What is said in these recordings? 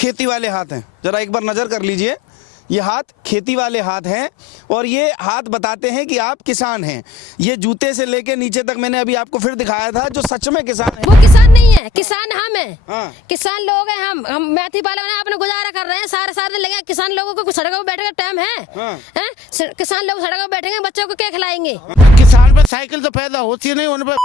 खेती वाले हाथ हैं, जरा एक बार नजर कर लीजिए। ये हाथ खेती वाले हाथ हैं और ये हाथ बताते हैं कि आप किसान हैं। ये जूते से लेके नीचे तक मैंने अभी आपको फिर दिखाया था, जो सच में किसान है। वो किसान नहीं है, किसान हम हैं। हाँ। किसान लोग हैं हम मेथी पाले में अपना गुजारा कर रहे हैं, सारे सारे दिन लगे। किसान लोगों को सड़कों पर बैठने का टाइम है? हाँ। हैं? किसान लोग सड़कों पर बैठेंगे, बच्चों को क्या खिलाएंगे? किसान पे साइकिल तो पैदा होती नहीं, उन पे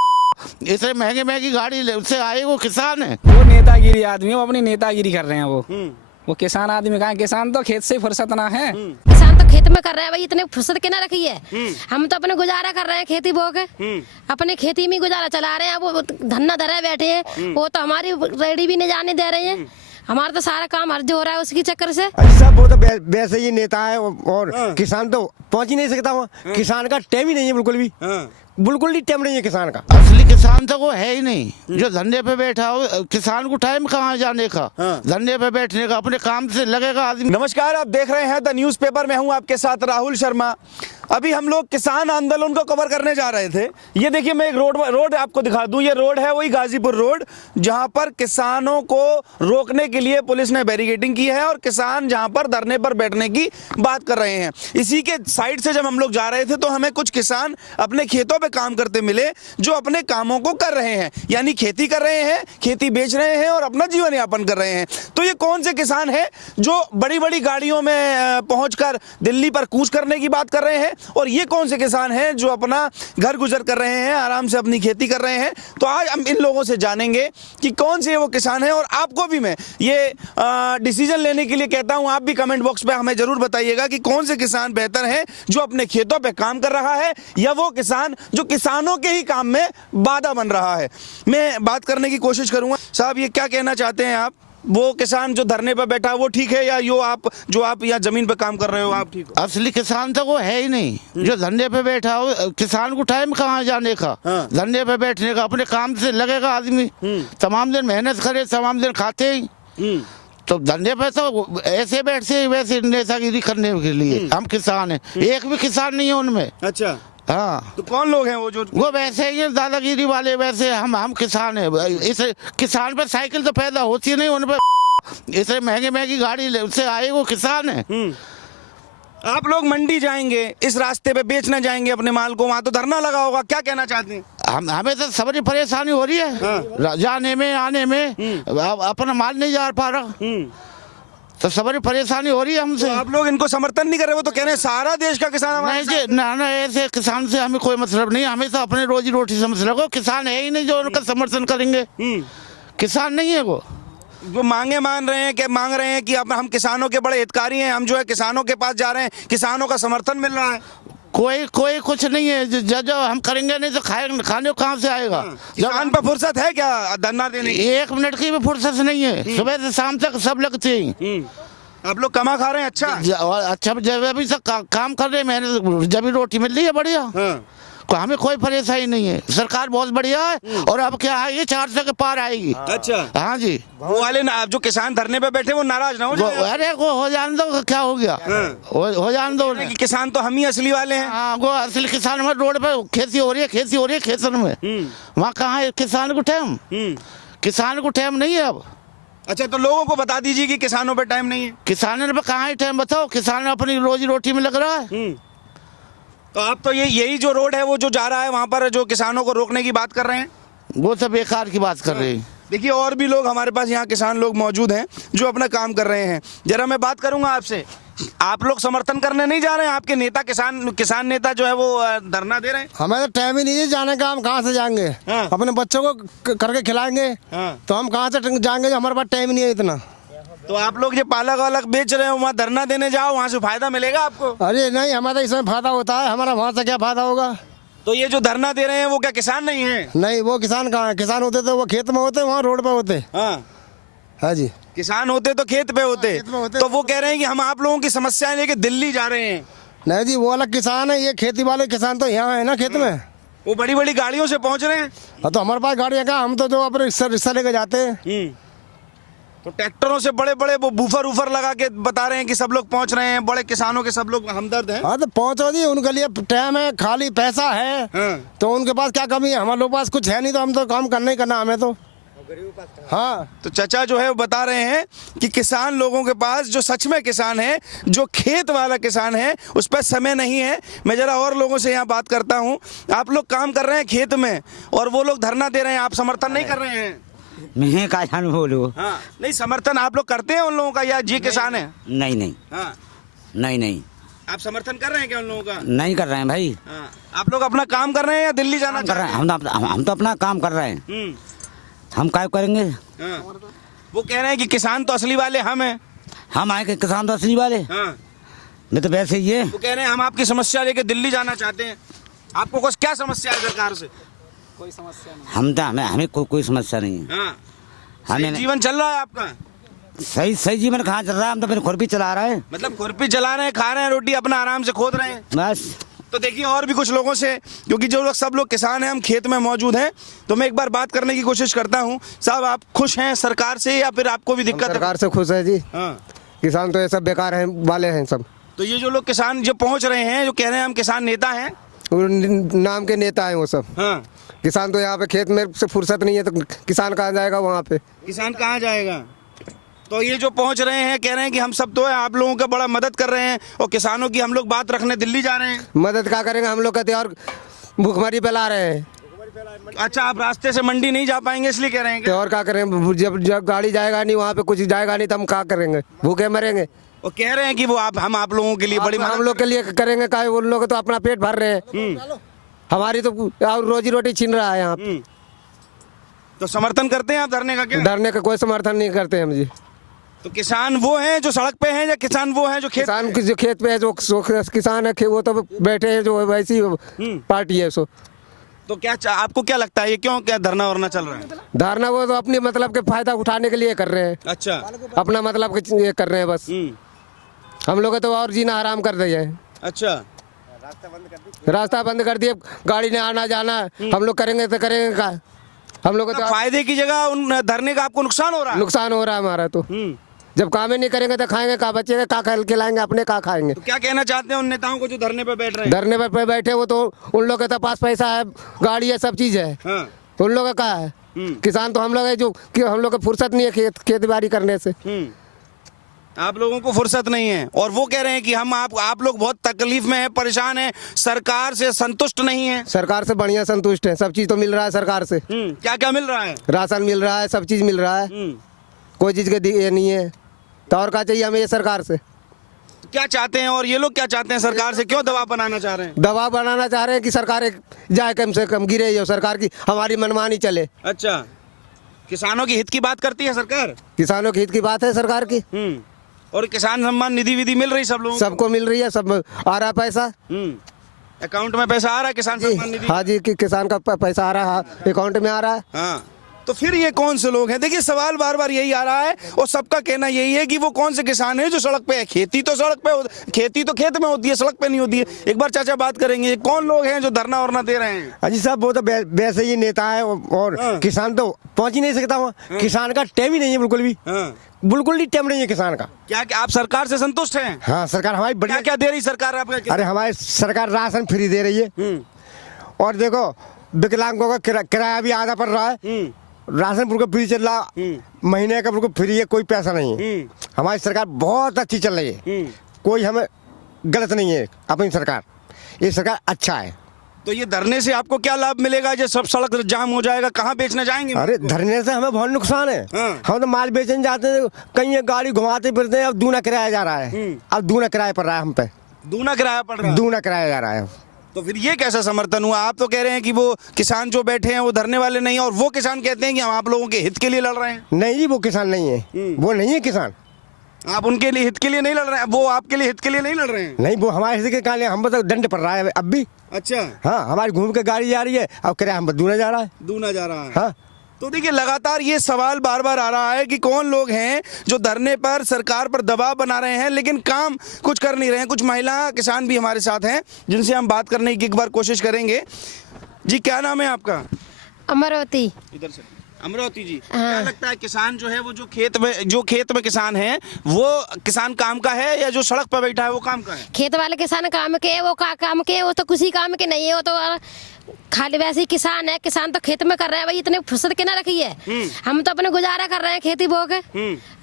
इतने महंगी महंगी गाड़ी उससे आए, वो किसान है। वो नेतागिरी आदमी, वो अपनी नेतागिरी कर रहे हैं। वो किसान आदमी कहाँ? किसान तो खेत से फुर्सत ना है। किसान तो खेत में कर रहे हैं भाई, इतने फुर्सत किना रखी है। हम तो अपने गुजारा कर रहे हैं खेती बो के, अपने खेती में गुजारा चला रहे हैं। वो धन्ना धरे बैठे हैं, वो तो हमारी रेडी भी नहीं जाने दे रहे हैं। हमारा तो सारा काम हर्ज हो रहा है उसके चक्कर से। अच्छा, वो तो वैसे ही नेता है और किसान तो पहुंच ही नहीं सकता वहाँ। किसान का टाइम ही नहीं है, बिल्कुल भी बिल्कुल ही टाइम नहीं है किसान का। असली किसान तो वो है ही नहीं, जो धंधे पे बैठा हो। किसान को टाइम कहाँ जाने का, धंधे पे बैठने का, अपने काम से लगेगा आदमी। नमस्कार, आप देख रहे हैं द न्यूज़पेपर में हूं आपके साथ राहुल शर्मा। अभी हम लोग किसान आंदोलन को कवर करने जा रहे थे। ये देखिए, मैं एक रोड आपको दिखा दूं। ये रोड है वही गाजीपुर रोड, जहां पर किसानों को रोकने के लिए पुलिस ने बैरिकेडिंग की है और किसान जहां पर धरने पर बैठने की बात कर रहे हैं। इसी के साइड से जब हम लोग जा रहे थे तो हमें कुछ किसान अपने खेतों पे काम करते मिले, जो अपने कामों को कर रहे हैं, यानी खेती कर रहे हैं, खेती बेच रहे हैं और अपना जीवन यापन कर रहे हैं। तो ये कौन से किसान हैं जो बड़ी बड़ी गाड़ियों में पहुंचकर दिल्ली पर कूच करने की बात कर रहे हैं, और ये कौन से किसान हैं जो अपना घर गुजर कर रहे हैं, आराम से अपनी खेती कर रहे हैं? तो आज हम इन लोगों से जानेंगे कि कौन से वो किसान हैं। और आपको भी मैं ये डिसीजन लेने के लिए कहता हूं, आप भी कमेंट बॉक्स पे हमें जरूर बताइएगा कि कौन से किसान बेहतर हैं, जो अपने खेतों पे काम कर रहा है, या वो किसान जो किसानों के ही काम में बाधा बन रहा है। मैं बात करने की कोशिश करूंगा। साहब, ये क्या कहना चाहते हैं आप? वो किसान जो धरने पर बैठा है वो ठीक है, या जो आप यहाँ जमीन पे काम कर रहे हो आप ठीक हो? असली किसान तो वो है ही नहीं, जो धंधे पे बैठा हो। किसान को टाइम कहाँ जाने का, धंधे पे बैठने का, अपने काम से लगेगा आदमी। तमाम दिन मेहनत करे, तमाम दिन खाते ही। तो धंधे पे तो ऐसे बैठते वैसे नेतागिरी करने के लिए। हम किसान हैं, एक भी किसान नहीं है उनमें। अच्छा, हाँ। तो कौन लोग हैं वो वैसे ही दादागिरी वाले, वैसे हम किसान हैं। इस किसान पे साइकिल तो पैदा होती नहीं, उन पे इतने महंगी महंगी गाड़ी उससे आए, वो किसान है। आप लोग मंडी जाएंगे, इस रास्ते पे बेचने जाएंगे अपने माल को, वहाँ तो धरना लगा होगा, क्या कहना चाहते हैं? हमें तो सबरी परेशानी हो रही है, जाने में आने में। अपना माल नहीं जा पा रहा, तो सबरी परेशानी हो रही है हमसे। तो आप लोग इनको समर्थन नहीं कर रहे? वो तो कह रहे हैं सारा देश का किसान हमारे साथ है। ना ऐसे किसान से हमें कोई मतलब नहीं, हमें तो अपने रोजी रोटी से मतलब हो। किसान है ही नहीं जो उनका समर्थन करेंगे। किसान नहीं है वो। जो मांग रहे हैं कि अब हम किसानों के बड़े हितकारी हैं, हम जो है किसानों के पास जा रहे हैं, किसानों का समर्थन मिल रहा है। कोई कुछ नहीं है। जो हम करेंगे नहीं तो खाने को कहाँ से आएगा? किसान पर फुर्सत है क्या धरना देने की? 1 मिनट की भी फुर्सत नहीं है, सुबह से शाम तक सब लगते हैं। आप लोग कमा खा रहे हैं? अच्छा, जब अभी तक काम कर रहे हैं, मैंने जब भी रोटी मिल रही है बढ़िया। हमें कोई परेशानी नहीं है, सरकार बहुत बढ़िया है। और अब क्या है, ये 400 के पार आएगी। अच्छा, हाँ जी। वो वाले जो किसान धरने पे बैठे वो नाराज ना हो जाए? अरे वो हो जाने दो, क्या हो गया? हो जाने दो। किसान तो हम ही असली वाले हैं। हाँ, वो असली किसान में रोड पे खेती हो रही है खेतन में। वहाँ कहाँ है किसान को टाइम? किसान को टाइम नहीं है अब। अच्छा, तो लोगों को बता दीजिए कि किसानों पे टाइम नहीं है। किसानों पे कहाँ है टाइम, बताओ। किसान अपनी रोजी रोटी में लग रहा है। तो आप तो यही जो रोड है वो जो जा रहा है वहाँ पर जो किसानों को रोकने की बात कर रहे हैं, वो सब बेकार की बात कर रहे हैं। देखिए, और भी लोग हमारे पास यहाँ किसान लोग मौजूद हैं जो अपना काम कर रहे हैं। जरा मैं बात करूंगा आपसे। आप लोग समर्थन करने नहीं जा रहे हैं? आपके नेता किसान नेता जो है वो धरना दे रहे हैं? हमें तो टाइम ही नहीं है जाने का, हम कहाँ से जाएंगे? अपने बच्चों को करके खिलाएंगे तो हम कहाँ से जाएंगे? हमारे पास टाइम नहीं है इतना। तो आप लोग जो पालक वालक बेच रहे हो, वहाँ धरना देने जाओ, वहाँ से फायदा मिलेगा आपको? अरे नहीं, हमारा इसमें फायदा होता है, हमारा वहाँ से क्या फायदा होगा? तो ये जो धरना दे रहे हैं वो क्या किसान नहीं है? नहीं, वो किसान कहाँ है? किसान होते तो वो खेत में होते, वहाँ रोड पे होते। हाँ जी, किसान होते तो खेत पे होते। तो वो कह रहे हैं कि हम आप लोगों की समस्याएं लेके दिल्ली जा रहे हैं। नहीं जी, वो अलग किसान है, ये खेती वाले किसान तो यहाँ है ना खेत में। वो बड़ी बड़ी गाड़ियों से पहुंच रहे हैं। तो हमारे पास गाड़ियाँ कहाँ, हम तो जो अपने रिक्शा लेके जाते हैं। तो ट्रैक्टरों से बड़े बड़े वो बूफर उफर लगा के बता रहे हैं कि सब लोग पहुंच रहे हैं, बड़े किसानों के सब लोग हमदर्द हैं। हाँ, तो पहुंचो जी, उनके लिए टाइम है, खाली पैसा है। तो उनके पास क्या कमी है? हमारे लोग पास कुछ है नहीं, तो हम तो काम करना ही करना हमें तो। हाँ तो चाचा जो है वो बता रहे हैं कि किसान लोगों के पास जो सच में किसान है, जो खेत वाला किसान है, उस पर समय नहीं है। मैं जरा और लोगों से यहाँ बात करता हूँ। आप लोग काम कर रहे हैं खेत में और वो लोग धरना दे रहे हैं, आप समर्थन नहीं कर रहे हैं? मैं का जान बोलूं? हाँ, नहीं समर्थन आप लोग करते हैं उन लोगों का, या जी किसान है? नहीं नहीं हाँ, नहीं नहीं आप समर्थन कर रहे हैं क्या उन लोगों का? नहीं कर रहे हैं भाई। हाँ, आप लोग अपना काम कर रहे हैं या दिल्ली जाना कर रहे चाहते हैं, हम तो अपना काम कर रहे हैं। हैं? हम क्या करेंगे? हाँ। वो कह रहे हैं कि किसान तो असली वाले हम हैं। हम आए के किसान तो असली वाले, हाँ, मैं तो वैसे ही है। वो कह रहे हैं हम आपकी समस्या लेके दिल्ली जाना चाहते हैं। आपको कुछ क्या समस्या है सरकार से? हम तो हमें कोई समस्या नहीं है। हाँ, सही हमें जीवन चल रहा है आपका? सही जीवन कहाँ चल रहा है? हम तो अपनी खुरपी चला रहे हैं मतलब खुरपी चला रहे हैं, खा रहे हैं रोटी, अपना आराम से खोद रहे हैं। बस। तो देखिए और भी कुछ लोगों से, क्योंकि जो लोग सब लोग किसान हैं, हम खेत में मौजूद हैं, तो मैं एक बार बात करने की कोशिश करता हूँ। साहब, आप खुश हैं सरकार से या फिर आपको भी दिक्कत है? सरकार से खुश है जी। हाँ, किसान तो ये सब बेकार हैं वाले हैं सब। तो ये जो लोग किसान जो पहुंच रहे हैं, जो कह रहे हैं हम किसान नेता हैं, वो नाम के नेता हैं वो सब। हाँ, किसान तो यहाँ पे खेत में से फुर्सत नहीं है, तो किसान कहाँ जाएगा वहाँ पे? किसान कहाँ जाएगा? तो ये जो पहुंच रहे हैं कह रहे हैं कि हम सब तो है, आप लोगों का बड़ा मदद कर रहे हैं, और किसानों की हम लोग बात रखने दिल्ली जा रहे हैं। मदद क्या करेंगे हम लोग? कहते और भूखमरी फैला रहे हैं। अच्छा, आप रास्ते से मंडी नहीं जा पाएंगे इसलिए कह रहे हैं तो क्या? और क्या करें? जब गाड़ी जाएगा नहीं वहाँ पे, कुछ जाएगा नहीं, तो हम क्या करेंगे? भूखे मरेंगे। वो कह रहे हैं कि वो हम आप लोगों के लिए बड़ी हम लोग के लिए करेंगे क्या? उन लोग तो अपना पेट भर रहे हैं, हमारी तो और रोजी रोटी छीन रहा है यहाँ पे। तो समर्थन करते हैं आप धरने का क्या? डरने का कोई समर्थन नहीं करते हम जी। तो किसान वो हैं जो सड़क पे हैं या किसान वो हैं जो खेत? किसान जो खेत पे है, जो किसान है वो तो बैठे हैं, जो वैसी पार्टी है सो। तो क्या आपको क्या लगता है ये क्यों क्या धरना वरना चल रहा है? धारणा वो तो अपनी मतलब के फायदा उठाने के लिए कर रहे हैं। अच्छा, अपना मतलब के ये कर रहे हैं बस। हम लोग तो और जीना आराम कर दिए हैं। अच्छा, रास्ता बंद कर दिए, गाड़ी ने आना जाना। हम लोग करेंगे तो करेंगे क्या? हम लोग तो फायदे की जगह उन धरने का आपको नुकसान हो रहा है? नुकसान हो रहा है हमारा। तो जब काम ही नहीं करेंगे तो खाएंगे क्या? बच्चे का खा खिलाएंगे, अपने का खाएंगे? तो क्या कहना चाहते हैं उन नेताओं को जो धरने पे बैठ रहे हैं? धरने पर बैठे वो तो उन लोग के पास पैसा है, गाड़ी है, सब चीज है। हाँ, तो उन लोग का क्या है? किसान तो हम लोग है जो कि हम लोग को फुर्सत नहीं है खेती बाड़ी करने से। आप लोगों को फुर्सत नहीं है, और वो कह रहे हैं कि हम आप लोग बहुत तकलीफ में हैं, परेशान हैं, सरकार से संतुष्ट नहीं है। सरकार से बढ़िया संतुष्ट है, सब चीज तो मिल रहा है सरकार से। क्या क्या मिल रहा है? राशन मिल रहा है, सब चीज मिल रहा है, कोई चीज के ये नहीं है। तो और क्या चाहिए हमें ये सरकार से? क्या चाहते हैं और ये लोग क्या चाहते हैं सरकार से? क्यों दबाव बनाना चाह रहे हैं? दबाव बनाना चाह रहे हैं कि सरकार एक जाए, कम से कम गिरे, ये सरकार की हमारी मनमानी चले। अच्छा, किसानों की हित की बात करती है सरकार? किसानों के हित की बात है सरकार की। और किसान सम्मान निधि विधि मिल रही सब लोगों को? सबको मिल रही है, सब आ रहा है पैसा। अकाउंट में पैसा आ रहा है किसान सम्मान निधि? हाँ जी, किसान का पैसा आ रहा है, अकाउंट में आ रहा है। हाँ, तो फिर ये कौन से लोग हैं? देखिए सवाल बार बार यही आ रहा है, और सबका कहना यही है कि वो कौन से किसान है जो सड़क पे है। खेती तो सड़क पे, खेती तो खेत में होती है, सड़क पे नहीं होती है। एक बार चाचा बात करेंगे, ये कौन लोग हैं जो धरना वरना दे रहे हैं? अजी साहब, वो तो वैसे ही नेता है, और किसान तो पहुंच ही नहीं सकता वहाँ। किसान का टाइम ही नहीं है, बिल्कुल भी। बिल्कुल ही टाइम नहीं है किसान का। क्या आप सरकार से संतुष्ट हैं? हाँ, सरकार हमारी क्या बढ़िया। क्या दे रही सरकार आपका? अरे हमारी सरकार राशन फ्री दे रही है, और देखो विकलांगों का किराया भी आधा पड़ रहा है। राशन बिल्कुल फ्री चल रहा, महीने का बिल्कुल फ्री है, कोई पैसा नहीं है। हमारी सरकार बहुत अच्छी चल रही है, कोई हमें गलत नहीं है अपनी सरकार। ये सरकार अच्छा है। तो ये धरने से आपको क्या लाभ मिलेगा? जो सब सड़क जाम हो जाएगा, कहाँ बेचने जाएंगे? अरे धरने से हमें बहुत नुकसान है। हम तो माल बेचने जाते हैं, कहीं गाड़ी घुमाते फिरते हैं, अब दूना किराया जा रहा है। अब दूना किराया पड़ रहा है हम पे, दूना किराया पड़ रहा है? दूना किराया जा रहा है। तो फिर ये कैसा समर्थन हुआ? आप तो कह रहे हैं कि वो किसान जो बैठे हैं वो धरने वाले नहीं, और वो किसान कहते हैं कि हम आप लोगों के हित के लिए लड़ रहे हैं। नहीं जी, वो किसान नहीं है, वो नहीं है किसान। आप उनके लिए हित के लिए नहीं लड़ रहे हैं, वो आपके लिए हित के लिए नहीं लड़ रहे हैं? नहीं, वो हमारे हित के कारण हम तो दंड पड़ रहा है अब भी। अच्छा, हाँ, हमारी घूम के गाड़ी जा रही है, अब किराया हम दूना जा रहा है। दूना जा रहा है। हाँ, तो देखिए लगातार ये सवाल बार बार आ रहा है कि कौन लोग हैं जो धरने पर सरकार पर दबाव बना रहे हैं लेकिन काम कुछ कर नहीं रहे हैं। कुछ महिला किसान भी हमारे साथ हैं जिनसे हम बात करने की एक बार कोशिश करेंगे। जी, क्या नाम है आपका? अमरावती। इधर से। अमरावती जी। हाँ। क्या लगता है किसान जो है वो जो खेत में किसान है वो किसान काम का है या जो सड़क पर बैठा है वो काम का है? खेत वाले किसान काम के वो काम के वो तो किसी काम के नहीं है, वो तो खाली वैसे ही किसान है। किसान तो खेत में कर रहे हैं भाई, इतने फुर्सत के ना रखी है। हम तो अपने गुजारा कर रहे हैं खेती बो के,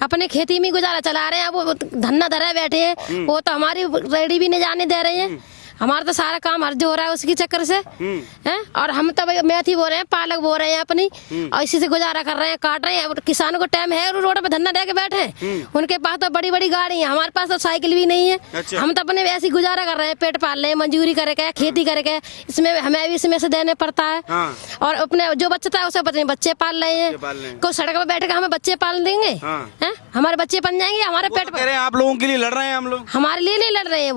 अपने खेती में गुजारा चला रहे हैं। वो धन्ना धरे बैठे हैं, वो तो हमारी रेडी भी नहीं जाने दे रहे हैं। हमारा तो सारा काम हर्ज हो रहा है उसके चक्कर से हैं। और हम तो भाई मेथी बो रहे हैं, पालक बो रहे हैं अपनी, और इसी से गुजारा कर रहे हैं, काट रहे हैं। और किसानों को टाइम है, रोड पे धन्ना दे के बैठे हैं, उनके पास तो बड़ी बड़ी गाड़ी है, हमारे पास तो साइकिल भी नहीं है। अच्छा। हम तो अपने वैसे ही गुजारा कर रहे हैं, पेट पाल रहे हैं, मजदूरी करके खेती करके, इसमें हमें भी इसमें से देने पड़ता है। हाँ। और अपने जो बचता है उसे पता बच्चे पाल रहे हैं। कोई सड़क पर बैठ के हमें बच्चे पाल देंगे हैं? हमारे बच्चे बन जाएंगे, हमारे पेट कह रहे हैं आप लोगों के लिए लड़ रहे हैं हम लोग। हमारे लिए नहीं लड़ रहे हैं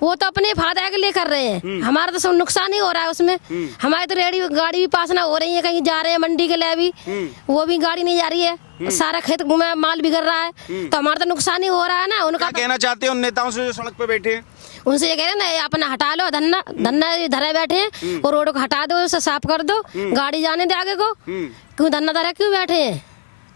वो तो अपने फायदा के लिए कर रहे हैं। हमारा तो सब नुकसान ही हो रहा है उसमें। हमारी तो रेडी गाड़ी भी पास ना हो रही है, कहीं जा रहे हैं मंडी के लिए भी, वो भी गाड़ी नहीं जा रही है। सारा खेत में माल बिगड़ रहा है, तो हमारा तो नुकसान ही हो रहा है ना। उनका क्या कहना चाहते हैं उन नेताओं से जो सड़क पे बैठे हैं? उनसे ये कह रहे हैं ना, अपना हटा लो धन्ना धरे बैठे हैं, वो रोड को हटा दो, उसे साफ कर दो, गाड़ी जाने दे आगे को। क्यों धन्ना धरे क्यों बैठे हैं?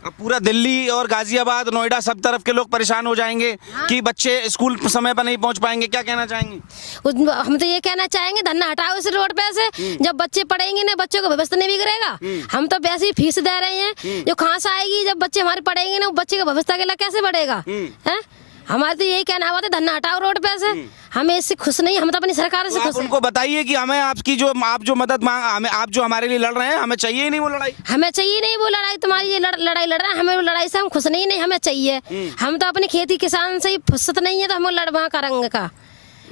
अब पूरा दिल्ली और गाजियाबाद, नोएडा सब तरफ के लोग परेशान हो जाएंगे कि बच्चे स्कूल समय पर नहीं पहुंच पाएंगे। क्या कहना चाहेंगे? हम तो ये कहना चाहेंगे, धन्ना हटाओ इस रोड पे से। जब बच्चे पढ़ेंगे ना, बच्चों का भविष्य नहीं बिगड़ेगा। हम तो पैसे ही फीस दे रहे हैं, जो कहाँ से आएगी? जब बच्चे हमारे पढ़ेंगे ना, बच्चे का भविष्य के लिए कैसे बढ़ेगा? है हमारे तो यही कहना हुआ था, धन्ना हटाओ रोड पे से। हमें इससे खुश नहीं, हम तो अपनी सरकार से तो खुश आप उनको बताइए कि हमें आपकी आप जो मदद मांग, हमें आप जो हमारे लिए लड़ रहे हैं, हमें चाहिए ही नहीं वो लड़ाई। हमें चाहिए नहीं वो लड़ाई, तुम्हारी ये लड़ाई लड़ रहे हैं, हमें वो लड़ाई से हम खुश नहीं हमें चाहिए। हम तो अपनी खेती किसान से ही फुर्सत नहीं है, तो हम लड़वा करेंगे का।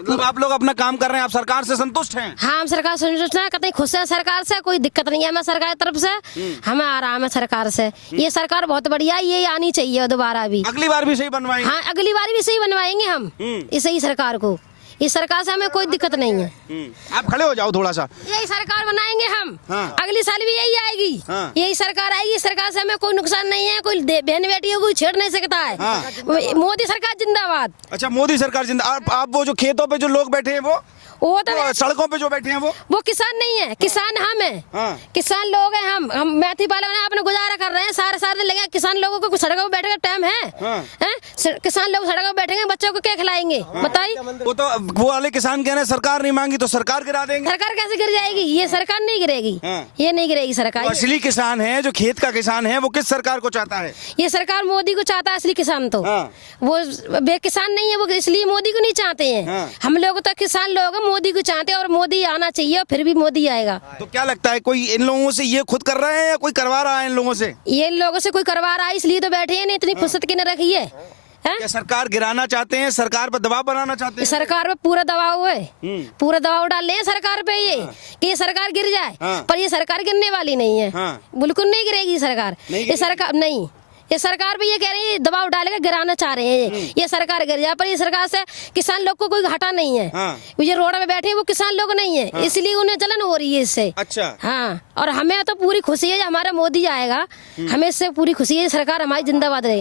मतलब आप लोग अपना काम कर रहे हैं, आप सरकार से संतुष्ट हैं? हाँ, हम सरकार से संतुष्ट हैं, कतई खुश है सरकार से, कोई दिक्कत नहीं है हमें सरकार की तरफ से। हमें आराम है सरकार से, ये सरकार बहुत बढ़िया है, ये आनी चाहिए दोबारा भी। अगली बार भी सही बनवाएंगे? हाँ, अगली बार भी सही बनवाएंगे हम इस ही सरकार को। इस सरकार से हमें कोई दिक्कत नहीं है। आप खड़े हो जाओ थोड़ा सा। यही सरकार बनाएंगे हम। हाँ। अगली साल भी यही आएगी। हाँ। यही सरकार आएगी, सरकार से हमें कोई नुकसान नहीं है, कोई बहन बेटियों को छेड़ नहीं सकता है। हाँ। मोदी सरकार जिंदाबाद। अच्छा, मोदी सरकार जिंदा। आप वो जो खेतों पे जो लोग बैठे हैं वो तो वो सड़कों पे जो बैठे हैं वो किसान नहीं है, किसान हम है। हाँ। किसान लोग हैं हम मेथी पालक हैं, अपने गुजारा कर रहे हैं, सारे सारे लगे। किसान लोगों को सड़कों पे बैठने का टाइम है? हाँ। किसान लोग सड़कों पे बैठेंगे, बच्चों को क्या खिलाएंगे? बताइए। वो तो वो वाले किसान कह रहे हैं सरकार नहीं मांगी तो सरकार गिरा देंगे। सरकार कैसे गिर जाएगी? ये सरकार नहीं गिरेगी। हाँ। ये नहीं गिरेगी सरकार। तो असली किसान है, जो खेत का किसान है, वो किस सरकार को चाहता है? ये सरकार मोदी को चाहता है, असली किसान तो। हाँ। वो बेकिसान नहीं है, वो इसलिए मोदी को नहीं चाहते हैं। हाँ। हम लोग तो किसान लोग हैं, मोदी को चाहते हैं, और मोदी आना चाहिए, और फिर भी मोदी आएगा। तो क्या लगता है, कोई इन लोगों से ये खुद कर रहे हैं या कोई करवा रहा है इन लोगों से? ये लोगों से कोई करवा रहा है, इसलिए तो बैठे हैं, नहीं इतनी फुर्सत की न रखी है। क्या सरकार गिराना चाहते हैं, सरकार पर दबाव बनाना चाहते हैं? सरकार पे पूरा दबाव है, पूरा दबाव डाल रहे हैं सरकार पे ये कि ये सरकार गिर जाए। हाँ। पर ये सरकार गिरने वाली नहीं है। हाँ। बिल्कुल नहीं गिरेगी सरकार। नहीं ये सरकार नहीं, ये सरकार पे ये कह रही है, दबाव डालेगा, गिराना चाह रहे हैं ये सरकार गिर जाए। पर ये सरकार से किसान लोग को कोई घाटा नहीं है। हाँ। ये रोड में बैठे हैं वो किसान लोग नहीं है। हाँ। इसलिए उन्हें जलन हो रही है इससे। अच्छा। हाँ, और हमें तो पूरी खुशी है हमारा मोदी आएगा, हमें इससे पूरी खुशी है, सरकार हमारी जिंदाबाद रहेगी।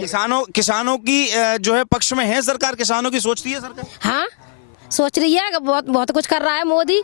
किसानों की जो है पक्ष में है सरकार, किसानों की सोचती है सरकार। हाँ, सोच रही है, बहुत कुछ कर रहा है मोदी।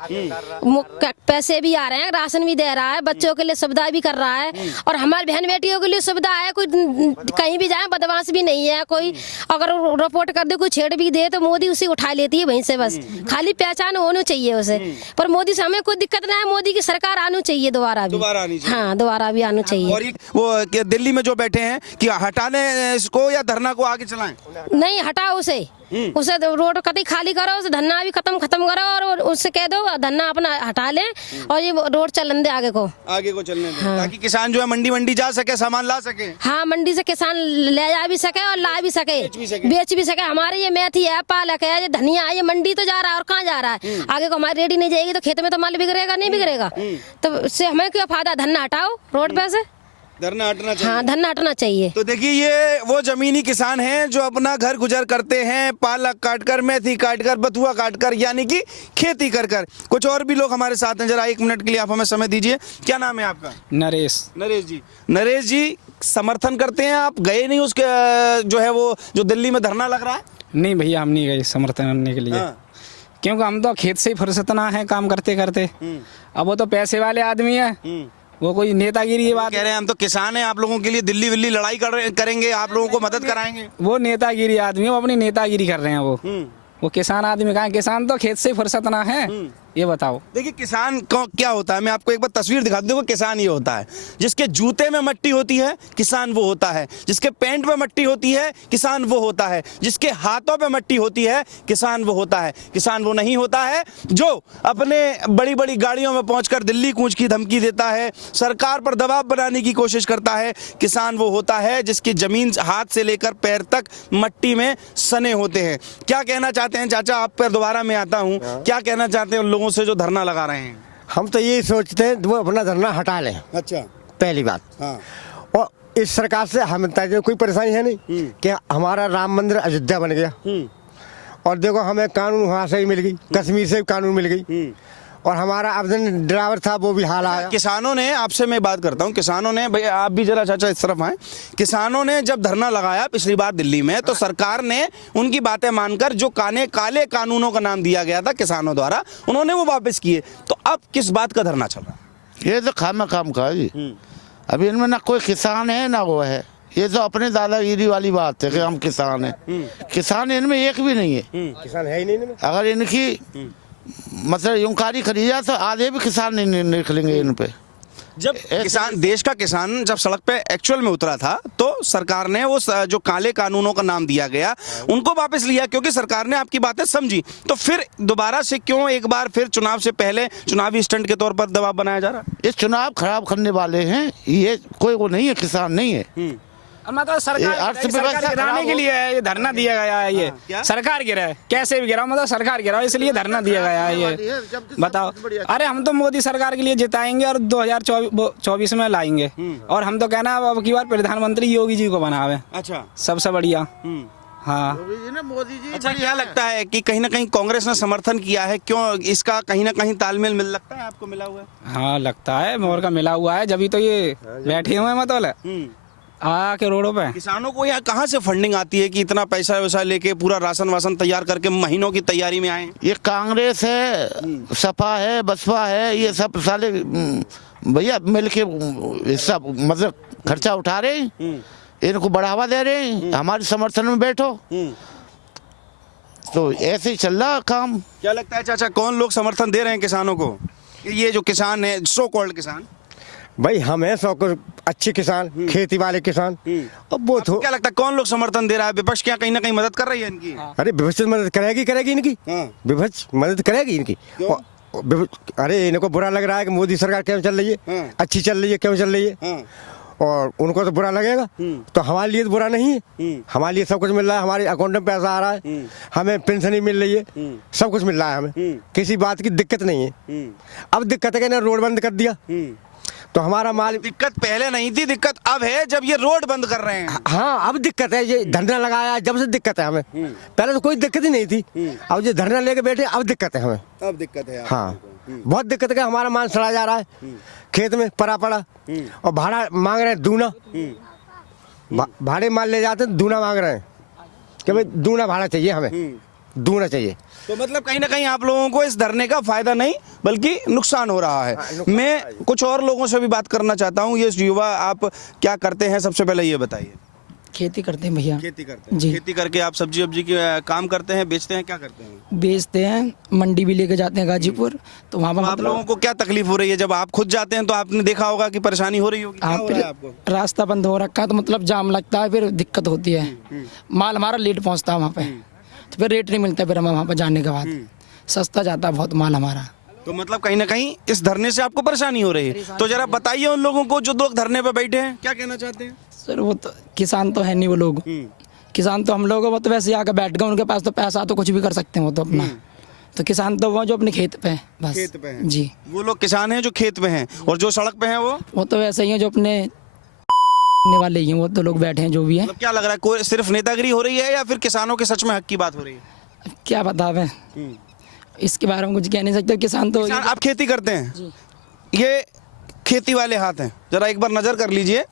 पैसे भी आ रहे हैं, राशन भी दे रहा है, बच्चों के लिए सुविधा भी कर रहा है, और हमारी बहन बेटियों के लिए सुविधा है। कोई कहीं भी जाए बदमाश भी नहीं है, कोई अगर रिपोर्ट कर दे, कोई छेड़ भी दे तो मोदी उसे उठा लेती है वहीं से। बस खाली पहचान होनी चाहिए उसे। पर मोदी से हमें कोई दिक्कत नहीं है, मोदी की सरकार आनी चाहिए दोबारा भी। हाँ, दोबारा भी आनी चाहिए। और वो दिल्ली में जो बैठे हैं कि हटाने इसको या धरना को आगे चलाएं? नहीं, हटाओ उसे रोड कतई खाली करो, उसे धन्ना भी खत्म करो, और उससे कह दो धन्ना अपना हटा ले, और ये रोड चलन दे आगे को चलने दे। हाँ। ताकि किसान जो है मंडी जा सके, सामान ला सके। हाँ, मंडी से किसान ले जा भी सके और ला भी सके, बेच भी सके। हमारे ये मेथी है, पालक है, ये धनिया है, ये मंडी तो जा रहा है, और कहाँ जा रहा है? आगे को हमारी रेडी नहीं जाएगी तो खेत में तो माल बिगड़ेगा नहीं बिगड़ेगा? तो इससे हमें क्या फायदा? धन्ना हटाओ रोड पे से, धरना हटना चाहिए। हाँ, धरना हटना चाहिए। तो देखिए, ये वो जमीनी किसान हैं जो अपना घर गुजर करते हैं, पालक काटकर, मेथी काटकर, बथुआ काटकर, यानी कि खेती कर कर। कुछ और भी लोग हमारे साथ हैं, जरा 1 मिनट के लिए आप हमें समय दीजिए। क्या नाम है आपका? नरेश जी। नरेश जी, समर्थन करते हैं आप? गए नहीं उसके जो है वो जो दिल्ली में धरना लग रहा है? नहीं भैया, हम नहीं गए समर्थन करने के लिए। हाँ। क्योंकि हम तो खेत से ही फुर्सत ना है काम करते करते। अब वो तो पैसे वाले आदमी है, वो कोई नेतागिरी की बात कह रहे हैं हम तो किसान हैं, आप लोगों के लिए दिल्ली विल्ली लड़ाई करेंगे, आप लोगों को मदद कराएंगे। वो नेतागिरी आदमी है, वो अपनी नेतागिरी कर रहे हैं वो किसान आदमी कहाँ, किसान तो खेत से फुर्सत ना है। ये बताओ। देखिए किसान को क्या होता है, मैं आपको एक बार तस्वीर दिखा दूं। किसान ये होता है जिसके जूते में मट्टी होती है, किसान वो होता है। जिसके पैंट में मट्टी होती है, किसान वो होता है। जिसके हाथों पे मट्टी होती है, किसान वो होता है। किसान वो नहीं होता है जो अपने बड़ी बड़ी गाड़ियों में पहुंचकर दिल्ली कूच की धमकी देता है, सरकार पर दबाव बनाने की कोशिश करता है। किसान वो होता है जिसकी जमीन हाथ से लेकर पैर तक मट्टी में सने होते हैं। क्या कहना चाहते हैं चाचा, आप पर दोबारा मैं आता हूँ, क्या कहना चाहते हैं उन लोगों से जो धरना लगा रहे हैं? हम तो यही सोचते हैं वो अपना धरना हटा लें, अच्छा, पहली बात। हाँ। और इस सरकार से हमें कोई परेशानी है नहीं कि हमारा राम मंदिर अयोध्या बन गया, और देखो हमें कानून वहाँ से ही मिल गई, कश्मीर से भी कानून मिल गई, और हमारा अफजल ड्राइवर था वो भी हाल आया। किसानों ने, आपसे मैं बात करता हूं, किसानों ने, भैया आप भी जरा चाचा इस तरफ आए। किसानों ने जब धरना लगाया पिछली बार दिल्ली में, तो सरकार ने उनकी बातें मानकर जो काले कानूनों का नाम दिया गया था किसानों द्वारा, उन्होंने वो वापस किए। तो अब किस बात का धरना चल रहा है? ये तो खामा काम का जी। अभी इनमें ना कोई किसान है ना वो है, ये तो अपने दादागिरी वाली बात है कि हम किसान हैं। किसान इनमें एक भी नहीं है, किसान है ही नहीं इनमें। अगर इनकी मतलब यूंकारी खरीदा तो आधे भी किसान नहीं निकलेंगे इन पे। जब किसान, देश का किसान जब सड़क पे एक्चुअल में उतरा था, तो सरकार ने वो जो काले कानूनों का नाम दिया गया उनको वापस लिया, क्योंकि सरकार ने आपकी बातें समझी। तो फिर दोबारा से क्यों एक बार फिर चुनाव से पहले चुनावी स्टंट के तौर पर दबाव बनाया जा रहा है? ये चुनाव खराब करने वाले हैं, ये कोई वो नहीं है, किसान नहीं है। मतलब सरकार गिराने के लिए ये धरना दिया गया है। ये सरकार गिरा है, कैसे भी गिरा, मतलब सरकार गिरा, इसलिए धरना दिया गया है। ये बताओ, अरे हम तो मोदी सरकार के लिए जिताएंगे और 2024 में लाएंगे, और हम तो कहना अब की बार प्रधानमंत्री योगी जी को बनावे। अच्छा, सबसे बढ़िया। हाँ, मोदी जी। अच्छा, क्या लगता है कि कहीं ना कहीं कांग्रेस ने समर्थन किया है? क्यों इसका कहीं ना कहीं तालमेल मिल लगता है आपको, मिला हुआ है? हाँ लगता है, मोर का मिला हुआ है, जब तो ये बैठे हुए हैं मतलब के रोडों पे। किसानों को यहाँ कहाँ से फंडिंग आती है कि इतना पैसा वैसा लेके पूरा राशन वासन तैयार करके महीनों की तैयारी में आए? ये कांग्रेस है, सपा है, बसपा है, ये सब साले भैया मिलके सब मतलब खर्चा उठा रहे हैं, इनको बढ़ावा दे रहे हैं, हमारे समर्थन में बैठो। तो ऐसे ही चल रहा काम। क्या लगता है चाचा, कौन लोग समर्थन दे रहे हैं किसानों को? ये जो किसान है, सो कॉल्ड किसान, भाई हम हैं सौ अच्छे किसान, खेती वाले किसान। अब वो तो क्या लगता है कौन लोग समर्थन दे रहा है? विपक्ष क्या कहीं ना कहीं मदद कर रही है इनकी? अरे विपक्ष मदद करेगी इनकी, विपक्ष मदद करेगी इनकी। अरे इनको बुरा लग रहा है कि मोदी सरकार क्यों चल रही है, अच्छी चल रही है, क्यों चल रही है, और उनको तो बुरा लगेगा। तो हमारे लिए तो बुरा नहीं है, हमारे लिए सब कुछ मिल रहा है, हमारे अकाउंट में पैसा आ रहा है, हमें पेंशन ही मिल रही है, सब कुछ मिल रहा है, हमें किसी बात की दिक्कत नहीं है। अब दिक्कत है कि ना रोड बंद कर दिया, तो हमारा माल। दिक्कत पहले नहीं थी, दिक्कत अब है जब ये रोड बंद कर रहे हैं। हाँ, अब दिक्कत है, ये धरना लगाया जब से दिक्कत है हमें, पहले तो कोई दिक्कत ही नहीं थी, अब ये धरना लेके बैठे अब दिक्कत है हमें। अब दिक्कत है हाँ, बहुत दिक्कत है, हमारा माल सड़ा जा रहा है खेत में पड़ा, और भाड़ा मांग रहे हैं दूना, भाड़े माल ले जाते हैं दूना मांग रहे हैं कि भाई दूना भाड़ा चाहिए, हमें दूना चाहिए। तो मतलब कहीं ना कहीं आप लोगों को इस धरने का फायदा नहीं बल्कि नुकसान हो रहा है। मैं कुछ और लोगों से भी बात करना चाहता हूँ। ये युवा, आप क्या करते हैं? सबसे पहले ये बताइए। खेती करते हैं भैया। खेती करते हैं जी। खेती करके आप सब्जी वब्जी की काम करते हैं, बेचते हैं, क्या करते हैं? बेचते हैं, मंडी भी लेके जाते हैं गाजीपुर, तो वहाँ पर आप लोगों को क्या तकलीफ हो रही है? जब आप खुद जाते हैं तो आपने देखा होगा कि परेशानी हो रही होगी, क्या हो रहा है आपको? रास्ता बंद हो रखा है, तो मतलब जाम लगता है, फिर दिक्कत होती है, माल हमारा लेट पहुँचता है वहाँ पे, तो फिर रेट नहीं मिलता, फिर हमें वहाँ पर जाने के बाद सस्ता जाता है बहुत माल हमारा। तो मतलब कहीं ना कहीं इस धरने से आपको परेशानी हो रही है। तो जरा बताइए उन लोगों को जो लोग धरने पे बैठे हैं, क्या कहना चाहते हैं? सर वो तो किसान तो है नहीं वो लोग, किसान तो हम लोग, वो तो वैसे आकर बैठ गए, उनके पास तो पैसा तो कुछ भी कर सकते हैं वो तो अपना, तो किसान तो वो जो अपने खेत पे है बस। खेत पे हैं। जी, वो लोग किसान हैं जो खेत पे हैं, और जो सड़क पे हैं वो तो वैसे ही है जो अपने वाले ही हैं, वो तो लोग बैठे हैं जो भी है। मतलब क्या लग रहा है, कोई सिर्फ नेतागिरी हो रही है या फिर किसानों के सच में हक की बात हो रही है? क्या बतावे, इसके बारे में कुछ कह नहीं सकते। किसान तो किसान, आप खेती करते हैं, ये खेती वाले हाथ हैं, जरा एक बार नजर कर लीजिए,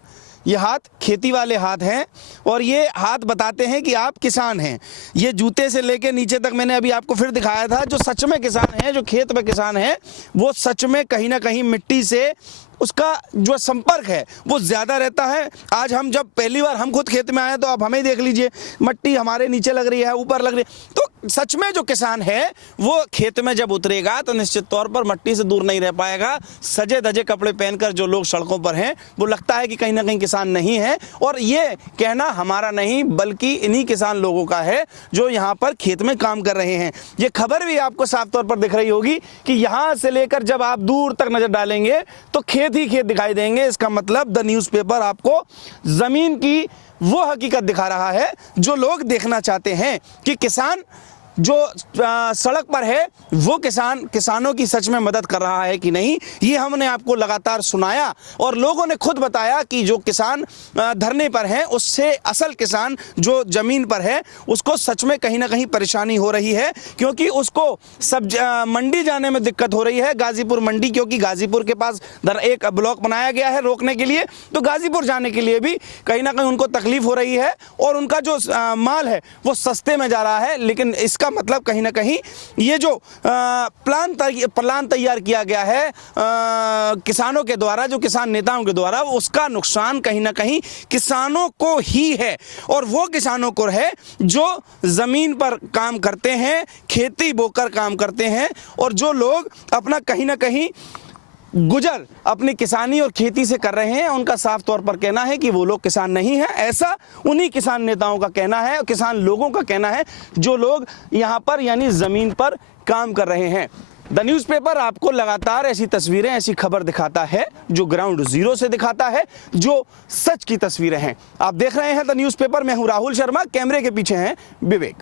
ये हाथ खेती वाले हाथ हैं और ये हाथ बताते हैं कि आप किसान हैं। ये जूते से लेके नीचे तक मैंने अभी आपको फिर दिखाया था। जो सच में किसान हैं, जो खेत में किसान हैं, वो सच में कहीं ना कहीं मिट्टी से उसका जो संपर्क है वो ज़्यादा रहता है। आज हम जब पहली बार हम खुद खेत में आए तो आप हमें ही देख लीजिए, मिट्टी हमारे नीचे लग रही है, ऊपर लग रही है। तो सच में जो किसान है वो खेत में जब उतरेगा तो निश्चित तौर पर मिट्टी से दूर नहीं रह पाएगा। सजे धजे कपड़े पहनकर जो लोग सड़कों पर हैं वो लगता है कि कहीं ना कहीं किसान नहीं है। और ये कहना हमारा नहीं बल्कि इन्हीं किसान लोगों का है जो यहाँ पर खेत में काम कर रहे हैं। ये खबर भी आपको साफ तौर पर दिख रही होगी कि यहाँ से लेकर जब आप दूर तक नजर डालेंगे तो खेत ही खेत दिखाई देंगे। इसका मतलब द न्यूज़पेपर आपको जमीन की वो हकीकत दिखा रहा है जो लोग देखना चाहते हैं कि किसान जो सड़क पर है वो किसानों की सच में मदद कर रहा है कि नहीं। ये हमने आपको लगातार सुनाया और लोगों ने खुद बताया कि जो किसान धरने पर हैं उससे असल किसान जो जमीन पर है उसको सच में कहीं ना कहीं परेशानी हो रही है, क्योंकि उसको मंडी जाने में दिक्कत हो रही है, गाजीपुर मंडी, क्योंकि गाजीपुर के पास एक ब्लॉक बनाया गया है रोकने के लिए। तो गाजीपुर जाने के लिए भी कहीं ना कहीं उनको तकलीफ हो रही है और उनका जो माल है वो सस्ते में जा रहा है। लेकिन इसका मतलब कहीं ना कहीं ये जो प्लान तैयार किया गया है किसानों के द्वारा, जो किसान नेताओं के द्वारा, उसका नुकसान कहीं ना कहीं किसानों को ही है। और वो किसानों को है जो जमीन पर काम करते हैं, खेती बोकर काम करते हैं और जो लोग अपना कहीं ना कहीं गुजर अपनी किसानी और खेती से कर रहे हैं। उनका साफ तौर पर कहना है कि वो लोग किसान नहीं हैं। ऐसा उन्हीं किसान नेताओं का कहना है और किसान लोगों का कहना है जो लोग यहाँ पर यानी ज़मीन पर काम कर रहे हैं। द न्यूज़पेपर आपको लगातार ऐसी तस्वीरें, ऐसी खबर दिखाता है जो ग्राउंड जीरो से दिखाता है, जो सच की तस्वीरें हैं। आप देख रहे हैं द न्यूज़पेपर। मैं हूँ राहुल शर्मा, कैमरे के पीछे हैं विवेक।